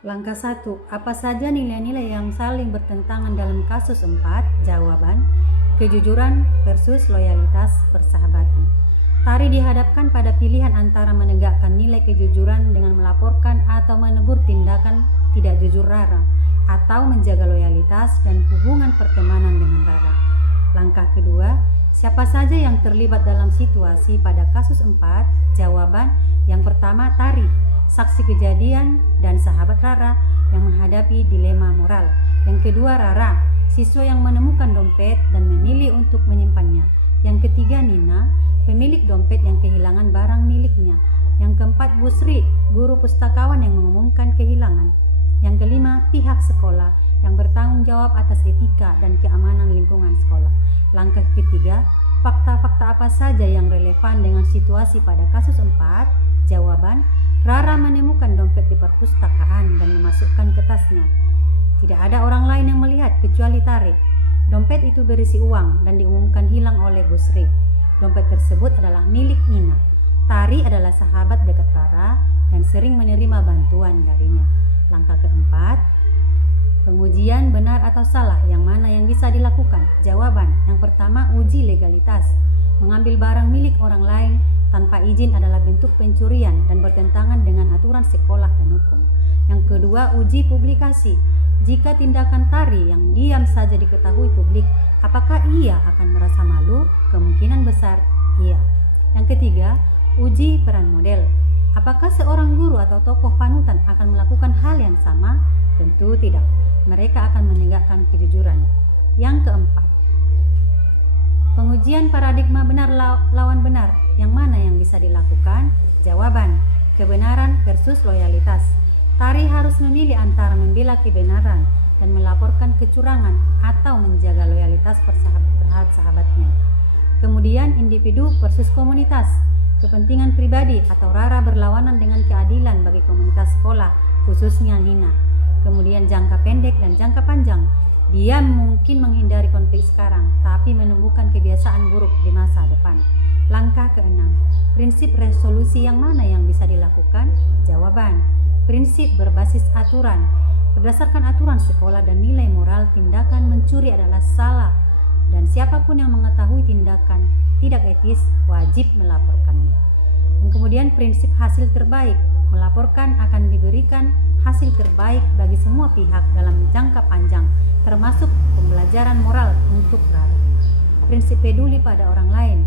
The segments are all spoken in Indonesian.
Langkah 1. Apa saja nilai-nilai yang saling bertentangan dalam kasus 4? Jawaban: kejujuran versus loyalitas persahabatan. Tari dihadapkan pada pilihan antara menegakkan nilai kejujuran dengan melaporkan atau menegur tindakan tidak jujur Rara, atau menjaga loyalitas dan hubungan pertemanan dengan Rara. Langkah kedua, siapa saja yang terlibat dalam situasi pada kasus 4? Jawaban: yang pertama Tari, saksi kejadian dan sahabat Rara yang menghadapi dilema moral. Yang kedua Rara, siswa yang menemukan dompet dan memilih untuk menyimpannya. Yang ketiga Nina, pemilik dompet yang kehilangan barang miliknya. Yang keempat Busri, guru pustakawan yang mengumumkan kehilangan. Yang kelima pihak sekolah yang bertanggung jawab atas etika dan keamanan lingkungan sekolah. Langkah ketiga, fakta-fakta apa saja yang relevan dengan situasi pada kasus 4? Jawaban: Rara menemukan dompet di perpustakaan dan memasukkan ke tasnya. Tidak ada orang lain yang melihat kecuali Tari. Dompet itu berisi uang dan diumumkan hilang oleh Busri. Dompet tersebut adalah milik Nina. Tari adalah sahabat dekat Rara dan sering menerima bantuan darinya. Langkah keempat, pengujian benar atau salah yang mana yang bisa dilakukan? Jawaban: yang pertama uji legalitas. Mengambil barang milik orang lain tanpa izin adalah bentuk pencurian dan bertentangan dengan aturan sekolah dan hukum. Yang kedua, uji publikasi. Jika tindakan Tari yang diam saja diketahui publik, apakah ia akan merasa malu? Kemungkinan besar iya. Yang ketiga, uji peran model. Apakah seorang guru atau tokoh panutan akan melakukan hal yang sama? Tentu tidak. Mereka akan menegakkan kejujuran. Yang keempat, pengujian paradigma benar lawan benar. Yang mana yang bisa dilakukan? Jawaban: kebenaran versus loyalitas. Tari harus memilih antara membela kebenaran dan melaporkan kecurangan atau menjaga loyalitas terhadap sahabatnya. Kemudian individu versus komunitas. Kepentingan pribadi atau Rara berlawanan dengan keadilan bagi komunitas sekolah, khususnya Nina. Kemudian jangka pendek dan jangka panjang. Dia mungkin menghindari konflik sekarang, tapi menumbuhkan kebiasaan buruk di masa depan. Langkah keenam, prinsip resolusi yang mana yang bisa dilakukan? Jawaban: prinsip berbasis aturan. Berdasarkan aturan sekolah dan nilai moral, tindakan mencuri adalah salah dan siapapun yang mengetahui tindakan tidak etis wajib melaporkannya. Dan kemudian prinsip hasil terbaik. Melaporkan akan diberikan hasil terbaik bagi semua pihak dalam jangka panjang, termasuk pembelajaran moral untuk Rara. Prinsip peduli pada orang lain.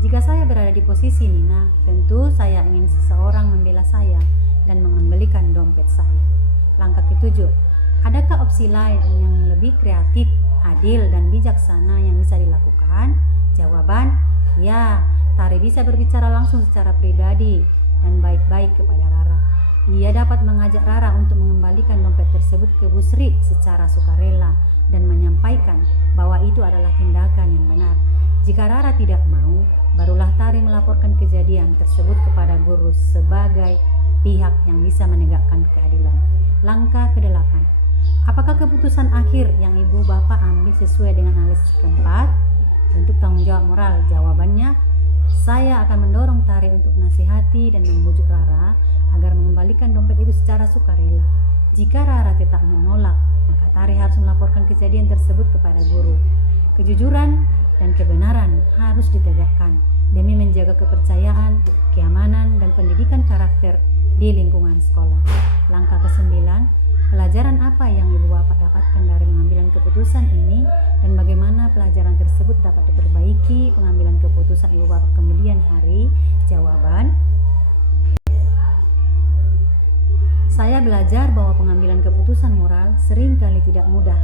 Jika saya berada di posisi Nina, tentu saya ingin seseorang membela saya dan mengembalikan dompet saya. Langkah ketujuh, adakah opsi lain yang lebih kreatif, adil, dan bijaksana yang bisa dilakukan? Jawaban: ya, Tari bisa berbicara langsung secara pribadi dan baik-baik kepada Rara. Ia dapat mengajak Rara untuk mengembalikan dompet tersebut ke Busri secara sukarela dan menyampaikan bahwa itu adalah tindakan yang benar. Jika Rara tidak mau, barulah Tari melaporkan kejadian tersebut kepada guru sebagai pihak yang bisa menegakkan keadilan. Langkah ke-8, apakah keputusan akhir yang ibu bapak ambil sesuai dengan analisis keempat? Bentuk tanggung jawab moral. Jawabannya: saya akan mendorong Tari untuk nasihati dan membujuk Rara agar mengembalikan dompet itu secara sukarela. Jika Rara tetap menolak, maka Tari harus melaporkan kejadian tersebut kepada guru. Kejujuran dan kebenaran harus ditegakkan demi menjaga kepercayaan, keamanan, dan pendidikan karakter di lingkungan sekolah. Langkah ke-9, pelajaran apa yang ibu bapak dapatkan dari pengambilan keputusan ini dan bagaimana pelajaran tersebut dapat diperbaiki pengambilan keputusan ibu bapak kemudian hari? Jawaban: saya belajar bahwa pengambilan keputusan moral seringkali tidak mudah,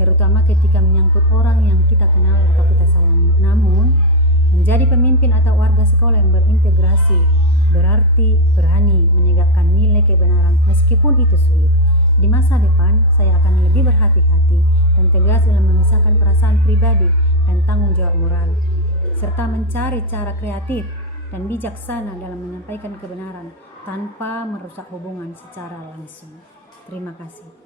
terutama ketika menyangkut orang yang kita kenal atau kita sayangi. Namun, menjadi pemimpin atau warga sekolah yang berintegrasi berarti berani menegakkan nilai kebenaran meskipun itu sulit. Di masa depan, saya akan lebih berhati-hati dan tegas dalam memisahkan perasaan pribadi dan tanggung jawab moral, serta mencari cara kreatif dan bijaksana dalam menyampaikan kebenaran tanpa merusak hubungan secara langsung. Terima kasih.